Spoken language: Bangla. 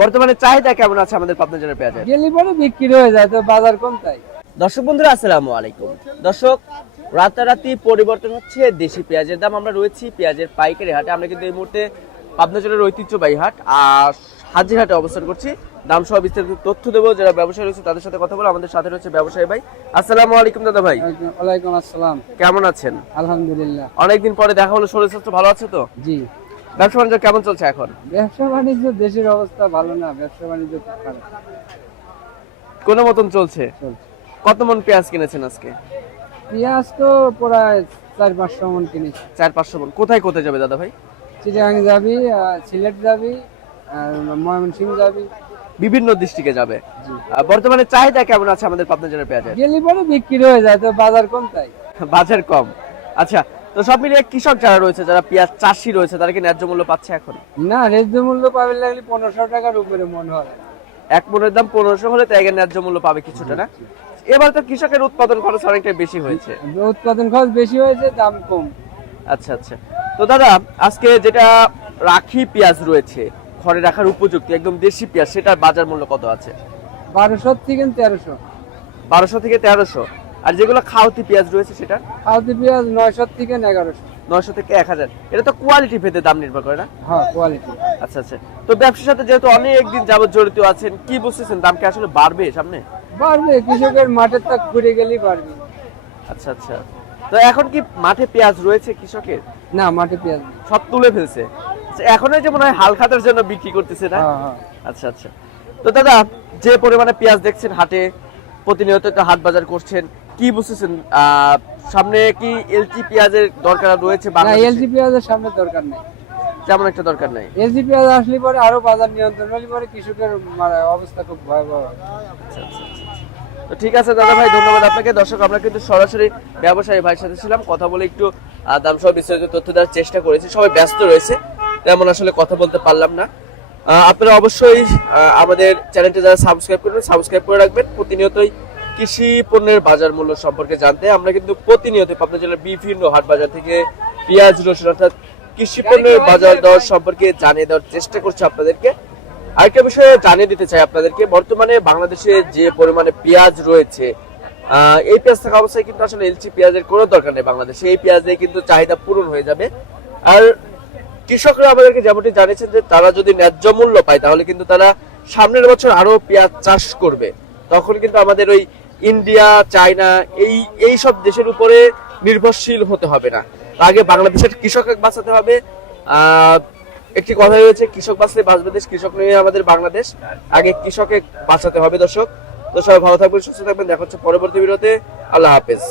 বর্তমানে চাহিদা কেমন আছে আমাদের পাবনা জেলার পেঁয়াজের? গেলি পরে বিক্রি হয়ে যায়, তো বাজার কম তাই। দর্শক বন্ধুরা আসসালামু আলাইকুম। দর্শক, রাতারাতি পরিবর্তন হচ্ছে দেশি পেঁয়াজের দাম। আমরা রয়েছি পেঁয়াজের পাইকারি হাটে। আমরা কিন্তু এই মুহূর্তে পাবনা জেলার ঐতিহ্যবাহী হাট আর হাজিরহাটে অবস্থান করছি। দাম সহ বিস্তারিত তথ্য দেবো। যারা ব্যবসায়ী রয়েছে তাদের সাথে কথা বলে। আমাদের সাথে রয়েছে ব্যবসায়ী ভাই। আসসালামু আলাইকুম দাদা ভাই। ওয়ালাইকুম আসসালাম। কেমন আছেন? আলহামদুলিল্লাহ। অনেকদিন পরে দেখা হলো, শরীর স্বাস্থ্য ভালো আছে তো? জি। ব্যবসা বাণিজ্য কেমন চলছে এখন? ব্যবসা বাণিজ্য দেশের অবস্থা ভালো না, ব্যবসা বাণিজ্য খুব খারাপ কোন মতন চলছে? চলছে। কত মন পেঁয়াজ কিনেছেন আজকে? পেঁয়াজ তো প্রায় 400-500 মন কিনেছি। 400-500 মন। কোথায় কোথায় যাবে দাদা ভাই? চিটাগাং যাবি, সিলেট যাবি, আর ময়মনসিংহ যাবি, বিভিন্ন ডিস্ট্রিক্টে যাবে। জি। বর্তমানে চাহিদা কেমন আছে আমাদের পাবনা জেলার পেঁয়াজের? গেলি পরে বিক্রি হয়ে যায়, তো বাজার কম তাই। বাজার কম। আচ্ছা, তো সব মিলিয়ে কৃষক যারা রয়েছে, যারা পেঁয়াজ চাষি রয়েছে, তারা কি ন্যায্য মূল্য পাচ্ছে এখন? না, ন্যায্য মূল্য পাবে লাগলে 1500 টাকার উপরে মন হয়। এক মনের দাম 1500 হলে তাই ন্যায্য মূল্য পাবে কিছুটা, না? এবার তো কৃষকের উৎপাদন খরচ অনেকটাই বেশি হয়েছে। উৎপাদন খরচ বেশি হয়েছে, দাম কম। আচ্ছা আচ্ছা। তো দাদা, আজকে যেটা রাখি পেঁয়াজ রয়েছে, ঘরে রাখার উপযুক্ত একদম দেশি পেঁয়াজ, সেটার বাজার মূল্য কত আছে? 1200 থেকে 1300। 1200 থেকে 1300। আর যেগুলো খাওয়াতি পেঁয়াজ রয়েছে সেটা? খাওয়াতি পেঁয়াজ 900 থেকে 1100। 900 থেকে 1000। এটা তো কোয়ালিটি ভেদে দাম নির্ভর করে, না? হ্যাঁ, কোয়ালিটি। আচ্ছা আচ্ছা। তো ব্যবসার সাথে যেহেতু অনেক দিন যাবত জড়িত আছেন, কি বুঝতেছেন দাম কি আসলে বাড়বে সামনে? বাড়বে, কৃষকের মাঠের তাক ঘুরে গেলেই বাড়বে। আচ্ছা আচ্ছা। তো এখন কি মাঠে পেঁয়াজ রয়েছে কৃষকের? না, মাঠে পেঁয়াজ নেই। সব তুলে ফেলছে। আচ্ছা, এখনো যে মনে হয় হাল খাতার জন্য বিক্রি করতেছে, না? হ্যাঁ, হ্যাঁ। আচ্ছা আচ্ছা। তো দাদা, যে পরিমাণে পেঁয়াজ দেখছেন হাটে, প্রতিনিয়ত তো হাট বাজার করছেন, কি বুঝতেছেন সামনে কি এলজি পেঁয়াজের দরকার রয়েছে না, বাংলাদেশে? এলজি পেঁয়াজের সামনে দরকার নেই। তেমন একটা দরকার নাই। এলজি পেঁয়াজ আসলে পরে আরো বাজার নিয়ন্ত্রণ হলে পরে কৃষকের অবস্থা খুব ভয়াবহ হবে। আচ্ছা আচ্ছা আচ্ছা। তো ঠিক আছে দাদা ভাই, ধন্যবাদ আপনাকে। দর্শক, আমরা কিন্তু সরাসরি ব্যবসায়ী ভাইয়ের সাথে ছিলাম, কথা বলে একটু দাম সহ বিস্তারিত তথ্য দেওয়ার চেষ্টা করেছি। সবাই ব্যস্ত রয়েছে, তেমন আসলে কথা বলতে পারলাম না। আপনারা অবশ্যই আমাদের চ্যানেলটি যারা সাবস্ক্রাইব করবেন, সাবস্ক্রাইব করে রাখবেন। প্রতিনিয়তই কৃষি পণ্যের বাজার মূল্য সম্পর্কে জানতে আমরা কিন্তু প্রতিনিয়ত পাবনা জেলার বিভিন্ন হাট বাজার থেকে পেঁয়াজ, রসুন অর্থাৎ কৃষি পণ্যের বাজার দর সম্পর্কে জানিয়ে দেওয়ার চেষ্টা করছি আপনাদেরকে। আরেকটা বিষয়ে জানিয়ে দিতে চাই আপনাদেরকে, বর্তমানে বাংলাদেশে যে পরিমাণে পেঁয়াজ রয়েছে, এই পেঁয়াজ থাকা অবস্থায় কিন্তু আসলে এলচি পেঁয়াজের কোনো দরকার নেই বাংলাদেশে। এই পেঁয়াজ দিয়ে কিন্তু চাহিদা পূরণ হয়ে যাবে। আর কৃষকরা আমাদেরকে যেমনটি জানিয়েছেন যে তারা যদি ন্যায্য মূল্য পায় তাহলে কিন্তু তারা সামনের বছর আরো পেঁয়াজ চাষ করবে। তখন কিন্তু আমাদের ওই ইন্ডিয়া, চায়না এই সব দেশের উপরে নির্ভরশীল হতে হবে না। আগে বাংলাদেশের কৃষককে বাঁচাতে হবে। একটি কথা রয়েছে, কৃষক বাঁচলে বাঁচবে দেশ, কৃষক নিয়ে আমাদের বাংলাদেশ। আগে কৃষককে বাঁচাতে হবে। দর্শক, তো সবাই ভালো থাকবেন, সুস্থ থাকবেন। দেখা হচ্ছে পরবর্তী ভিডিওতে। আল্লাহ হাফেজ।